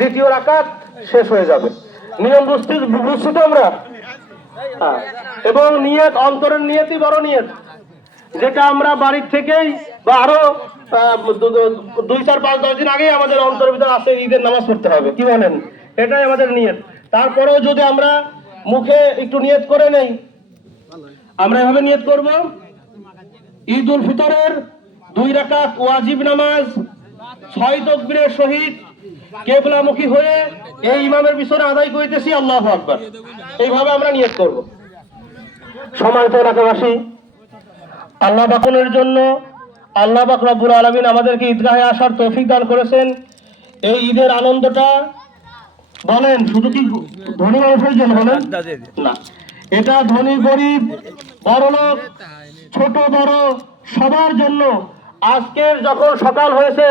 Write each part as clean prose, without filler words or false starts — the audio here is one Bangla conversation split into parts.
দ্বিতীয় রাকাত শেষ হয়ে যাবে। নিয়ম বুঝছি তো আমরা? এবং নিয়ত, অন্তরের নিয়তই বড় নিয়ত, যেটা আমরা বাড়ির থেকেই বা আরো 2, 4, 5, 10 দিন আগেই আমাদের অন্তরের ভিতরে আসে ঈদের নামাজ পড়তে হবে, কি বলেন? এটাই আমাদের নিয়ত। তারপরেও যদি আমরা মুখে একটু নিয়ত করে নেই, আমরা এভাবে নিয়ত করব, ঈদ উল ফিতরের 2 রাকাত ওয়াজিব নামাজ 6 তাকবীরের সহিত কিবলামুখী হয়ে এই ইমামের পিছনে আদায় করিতেছি, আল্লাহু আকবার। এইভাবে আমরা নিয়ত করব। সম্মানিত এলাকাবাসী, আল্লাহ পাকের জন্য আল্লাহ পাক রব্বুল আলামিন আমাদেরকে ঈদগাহে আসার তৌফিক দান করেছেন। এই ঈদের আনন্দটা বলেন শুধু কি ধনী মানুষের জন্য বলেন না, এটা ধনী গরিব বড়লোক ছোট বড় সবার জন্য। আজকের যখন সকাল হয়েছে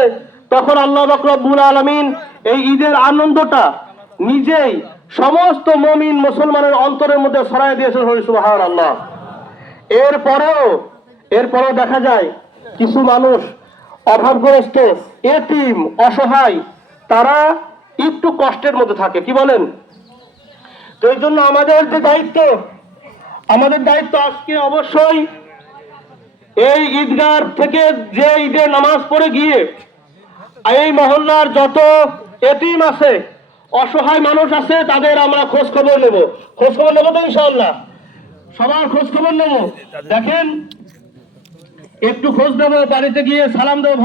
তখন আল্লাহ পাক রব্বুল আলামিন এই ঈদের আনন্দটা নিজেই সমস্ত মুমিন মুসলমানের অন্তরের মধ্যে ছড়ায় দিয়েছেন। সুবহানাল্লাহ। এরপরেও দেখা যায় কিছু মানুষ অভাবগ্রস্ত, এতিম, অসহায়, তারা একটু কষ্টের মধ্যে থাকে, কি বলেন? তো এই জন্য আমাদের দায়িত্ব আজকে অবশ্যই এই ঈদগাহ থেকে যে ঈদের নামাজ পড়ে গিয়ে এই মহল্লার যত এতিম আছে, অসহায় মানুষ আছে, তাদের আমরা খোঁজ খবর নেব তো ইনশাআল্লাহ। সবার খোঁজ খবর নেব। দেখেন, একটু খোঁজ নেবো, বাড়িতে গিয়ে সালাম দেবো।